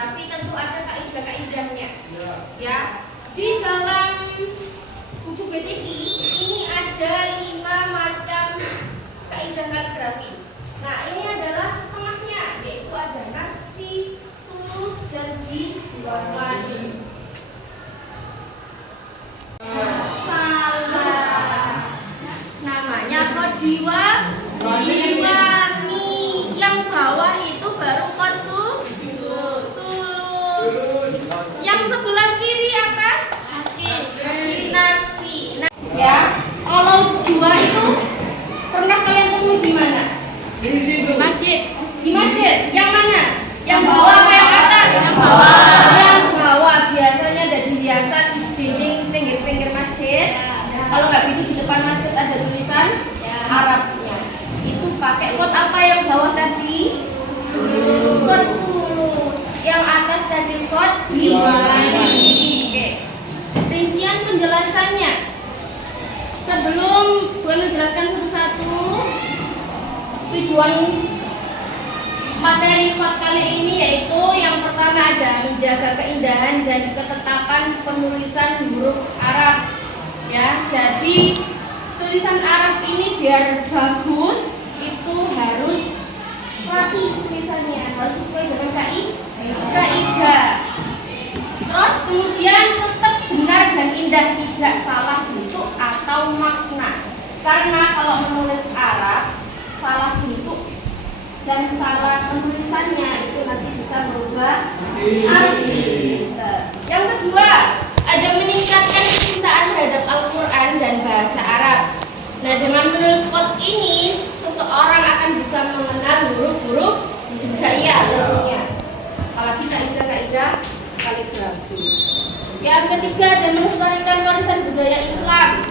tapi tentu ada kaidah-kaidahnya. Ya, di dalam buku BTI ini ada 5 macam kaidah kaligrafi. Nah, ini adalah setengahnya, yaitu ada nasbi, sulus, dan diwani. Salah, namanya kok diwani. Yang bawah itu baru kod sulus. Yang sebelah kiri atas nasbi. Nah, ya, kalau 2 itu pernah kalian temu di mana? Di masjid. Di masjid. Yang mana? Yang bawah apa yang atas? Yang bawah. Yang bawah biasanya ada di hiasan dinding pinggir-pinggir masjid. Kalau nggak gitu di depan masjid ada tulisan Arabnya. Itu pakai kod apa yang bawah tadi? Kod sulus. Yang atas tadi kod diwani. Oke. Rincian penjelasannya. Sebelum gue menjelaskan satu-satu, tujuan materi kod kali ini yaitu yang pertama ada menjaga keindahan dan ketetapan penulisan huruf Arab. Ya, jadi tulisan Arab ini biar bagus itu harus rapi tulisannya, harus sesuai dengan kaidah. Terus kemudian tetap benar dan indah, tidak salah bentuk atau makna. Karena kalau menulis Arab salah bentuk dan salah penulisannya itu nanti bisa merubah arti. Yang kedua, ada meningkatkan kecintaan terhadap Al-Quran dan bahasa Arab. Nah, dengan menulis kod ini seseorang akan bisa mengenal huruf-huruf hijaiyah tentunya. Apalagi kaidah-kaidah kaligrafi. Yang ketiga, ada melestarikan warisan budaya Islam.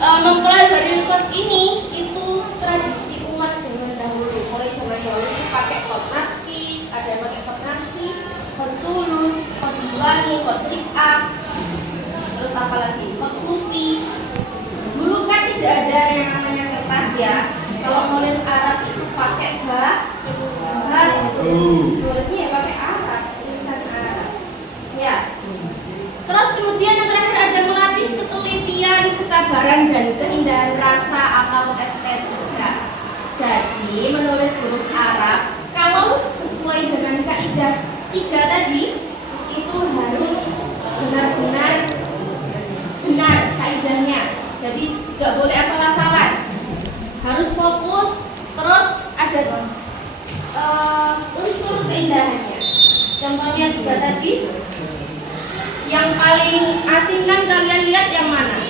Mempelajari kod ini itu tradisi umat zaman dahulu. Mulai zaman dahulu itu pakai kod nasbi, ada yang pakai kod nasbi, kod sulus, kod diwani, kod rib'ah, terus apa lagi? Kod sufi. Dulu kan tidak ada yang namanya kertas ya. Kalau nulis Arab itu pakai tulisnya ya pakai Arab, tulisan Arab. Ya. Terus kemudian yang terakhir ada melatih ketelitian, kesabaran dan keindahan rasa atau estetika. Jadi menulis huruf Arab kalau sesuai dengan kaidah 3 tadi itu harus benar-benar benar kaidahnya. Jadi nggak boleh asal-asalan, harus fokus. Terus ada unsur keindahannya. Contohnya 3 tadi. Yang paling asing kan kalian lihat yang mana?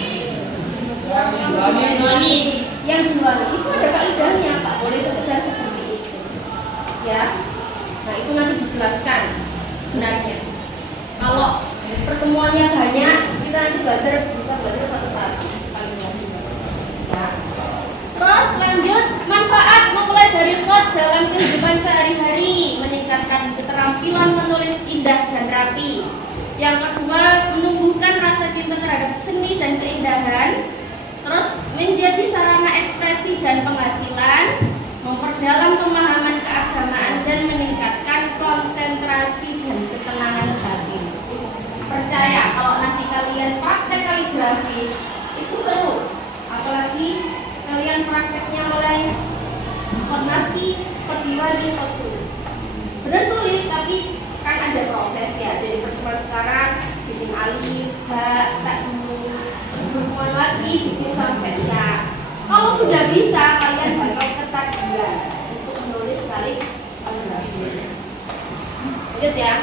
Yang diwani itu ada kaidahnya, Pak. Boleh sekedar seperti itu. Ya. Nah, itu nanti dijelaskan sebenarnya. Kalau pertemuannya banyak, kita nanti bisa belajar satu-satu. Ya. Terus lanjut, manfaat mempelajari kod dalam kehidupan sehari-hari, meningkatkan keterampilan menulis indah dan rapi. Yang kedua, menumbuhkan rasa cinta terhadap seni dan keindahan. Terus menjadi sarana ekspresi dan penghasilan, memperdalam pemahaman keagamaan dan meningkatkan konsentrasi dan ketenangan batin. Percaya kalau nanti kalian praktek kaligrafi itu seru, apalagi kalian prakteknya mulai kod nasbi, kod diwani, kod sulus. Benar sulit, tapi kan ada proses ya. Jadi pertemuan sekarang bikin alif, ba, tak dulu, terus pertemuan lagi bikin sampai ya. Kalau sudah bisa, kalian bakal ketagihan untuk menulis kaligrafi. Lanjut ya.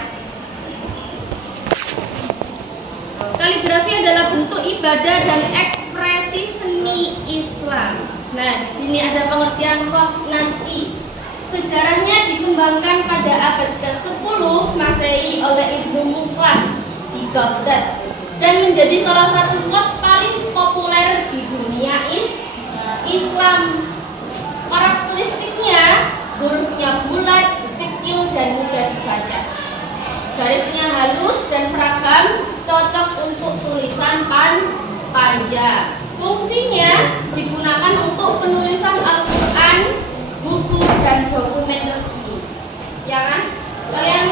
Kaligrafi adalah bentuk ibadah dan ekspresi seni Islam. Nah, di sini ada pengertian kod nasbi. Sejarahnya dikembangkan pada abad ke-10 Masehi oleh Ibnu Muqlah di Baghdad dan menjadi salah satu kod paling populer di dunia Islam. Karakteristiknya, hurufnya bulat, kecil dan mudah dibaca. Garisnya halus dan seragam, cocok untuk tulisan panjang. Fungsinya digunakan untuk penulisan Al-Quran, buku dan dokumen resmi. Ya kan? Kalian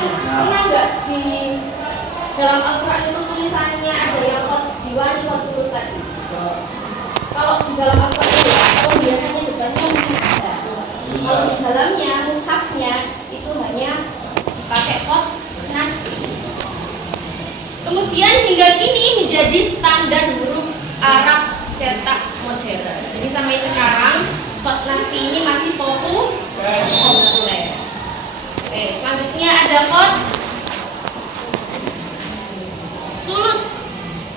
dalam Al-Quran atau biasanya depannya mungkin ada. Kalau di dalamnya mushafnya itu hanya pakai kod nasi. Kemudian hingga kini menjadi standar huruf Arab cetak modern. Jadi sampai sekarang kod nasi ini masih populer. Oke, selanjutnya ada kod sulus.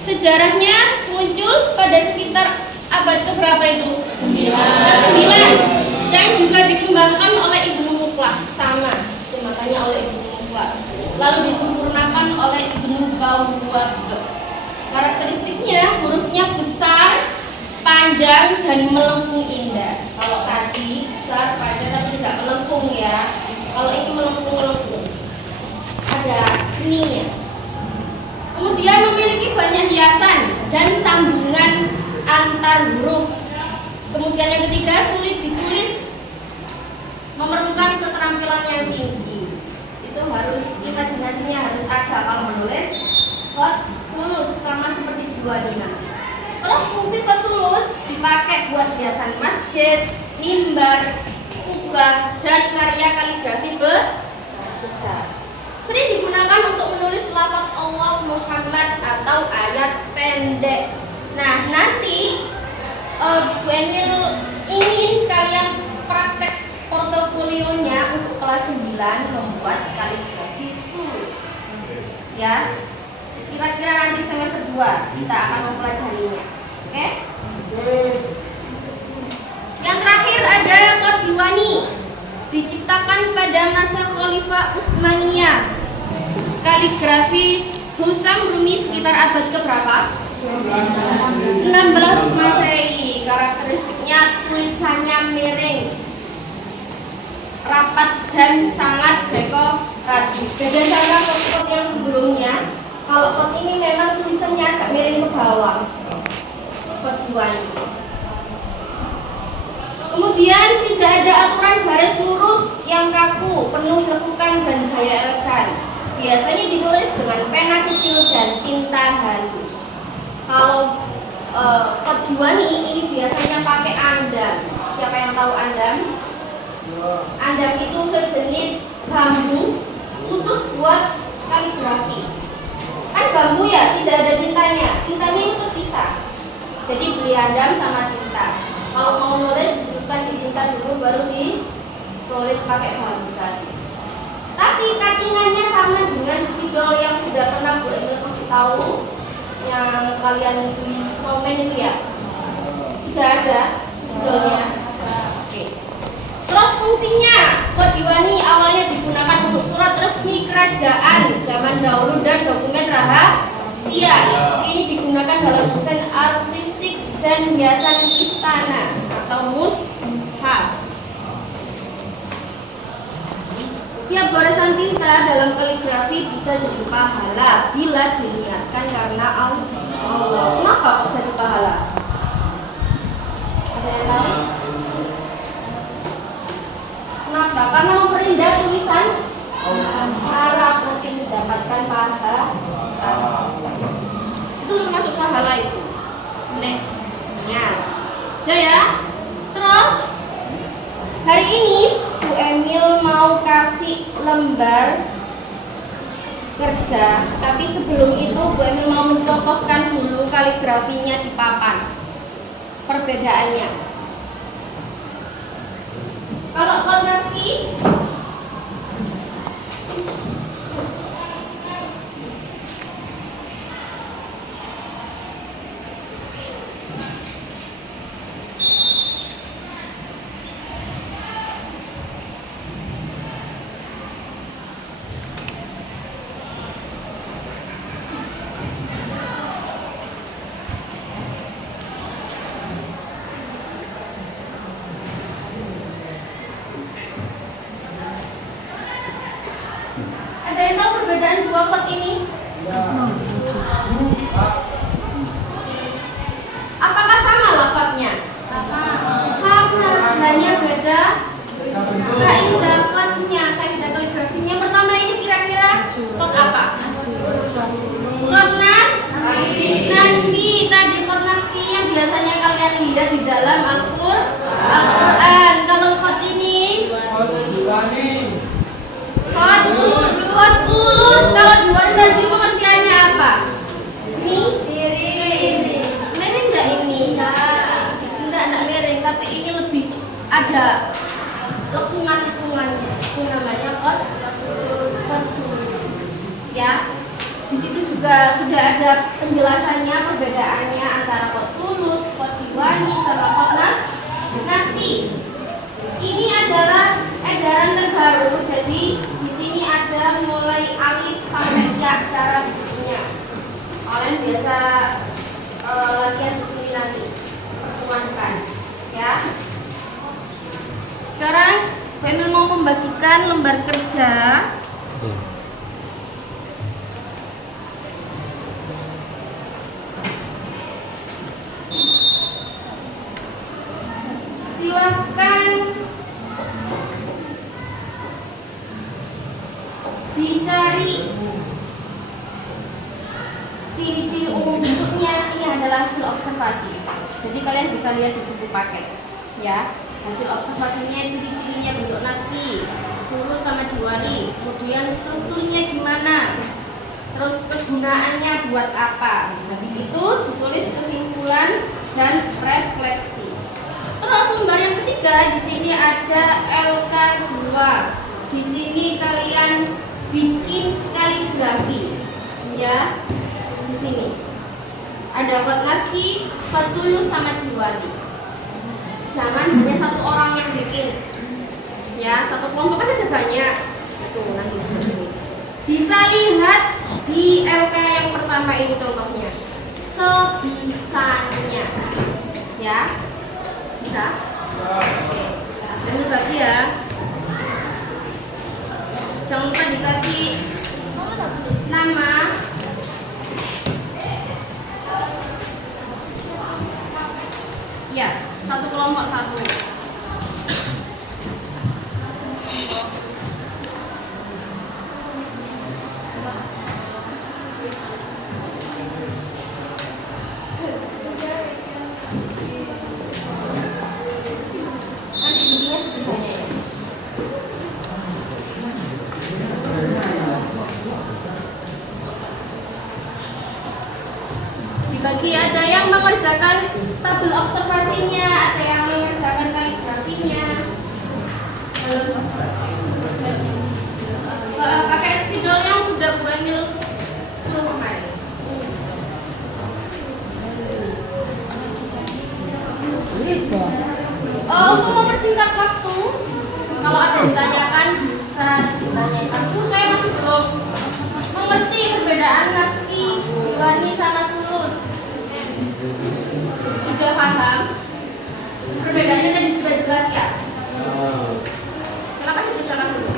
Sejarahnya muncul pada sekitar abad keberapa itu? 9. Dan juga dikembangkan oleh Ibnu Muqlah, sama makanya oleh Ibnu Muqlah, lalu disempurnakan oleh Ibnu Bawwab. Karakteristiknya hurufnya besar, panjang, dan melengkung indah. Kalau tadi besar, panjang, tapi tidak melengkung ya. Kalau ini melengkung, ada seninya. Kemudian memiliki banyak hiasan dan sambungan antar huruf. Kemudian yang ketiga, sulit ditulis, memerlukan keterampilan yang tinggi. Itu harus, imajinasinya harus ada kalau menulis kod sulus, sama seperti Diwani nanti. Terus fungsi kod sulus dipakai buat hiasan masjid, mimbar, kubah, dan karya kaligrafi besar. Sering digunakan untuk menulis lafaz Allah Muhammad atau ayat pendek. Nah, nanti Bu Emil ingin kalian praktek portofolionya untuk kelas 9 membuat kaligrafi sulus. Ya. Kira-kira nanti semester 2 kita akan mempelajarinya. Oke? Yang terakhir ada kod Diwani. Diciptakan pada masa Khalifah Utsmaniyah. Kaligrafi Husam Rumi sekitar abad keberapa? 16 Masehi. Karakteristiknya tulisannya miring, rapat, dan sangat dekoratif. Beda sama kod yang sebelumnya. Kalau kod ini memang tulisannya agak miring ke bawah. Kod Diwani. Kemudian tidak ada aturan garis lurus yang kaku, penuh lekukan, dan gaya elegan. Biasanya ditulis dengan pena kecil dan tinta halus. Kalau kod Diwani ini biasanya pakai andam. Siapa yang tahu andam? Andam itu sejenis bambu khusus buat kaligrafi. Kan bambu ya, tidak ada tintanya. Tintanya itu terpisah. Jadi beli andam sama tinta. Kalau mau nulis dicelupkan di tinta dulu, baru ditulis pakai bambu tadi. Tapi cuttingannya sama dengan spidol yang sudah pernah Bu Emil kasih tahu, yang kalian beli snowman itu ya. Sudah ada spidolnya. Oke. Terus fungsinya, kod Diwani awalnya digunakan untuk surat resmi kerajaan zaman dahulu dan dokumen rahasia. Ini digunakan dalam desain artistik dan hiasan istana atau mushaf. Setiap goresan tinta dalam kaligrafi bisa jadi pahala bila diniatkan karena Allah. Kenapa kok jadi pahala? Ada yang tahu? Kenapa? Karena memperindah tulisan Arab, nanti mendapatkan pahala. Itu termasuk pahala itu. Nek, ingat. Sudah ya? Terus hari ini Bu Emil mau kasih lembar kerja, tapi sebelum itu Bu Emil mau mencontohkan dulu kaligrafinya di papan. Perbedaannya. Kalau Kolnaski ada yang tahu perbedaan dua kod ini? Apakah sama lafadznya? Sama, hanya beda kaidah kodnya, kaidah kaligrafinya. Pertama ini kira-kira kod apa? Kod nasbi. Tadi kod nasbi yang biasanya kalian lihat di dalam Al-Quran. Kalau khot ini khot sulus. Kalau diwani tadi pengertiannya apa? Miring nggak ini? Enggak miring, tapi ini lebih ada lekungannya. Itu namanya khot sulus. Ya. Di situ juga sudah ada penjelasannya, perbedaannya antara khot sulus, khot diwani, sama khot nasi. Ini adalah edaran terbaru, jadi di sini ada mulai alif sampai ya cara bikinnya. Kalian biasa latihan di sini nanti, pertemuankan, ya. Sekarang kalian mau membagikan lembar kerja. Silakan dicari ciri-ciri umum bentuknya. Ini adalah hasil observasi. Jadi kalian bisa lihat di buku paket, ya. Hasil observasinya, ciri-cirinya bentuk nasi, sulus sama diwani. Kemudian strukturnya gimana, terus kegunaannya buat apa. Habis itu ditulis kesimpulan dan refleksi. Terus lembar yang ketiga, di sini ada LK2. Di sini kalian bikin kaligrafi, ya. Di sini ada khot nasi, khot sulus sama diwani. Jangan hanya satu orang yang bikin, ya. Satu kelompok kan ada banyak. Itu nanti bisa lihat di LK yang pertama ini contohnya. Sebisanya, ya. Bisa? Oke. Jangan bagi ya. Jangan lupa dikasih nama. Ya, satu kelompok satu. Dibagi, ada yang mengerjakan tabel observasinya, ada yang mengerjakan kaligrafinya. Pakai spidol yang sudah Bu Emil suruh kemarin. Untuk mempersingkat waktu, kalau ada yang ditanyakan bisa ditanyakan. Bu, saya masih belum mengerti perbedaan nasi, diwani sama sulus. Sudah paham? Perbedaannya tadi sudah jelas ya? Silakan diceritakan dulu.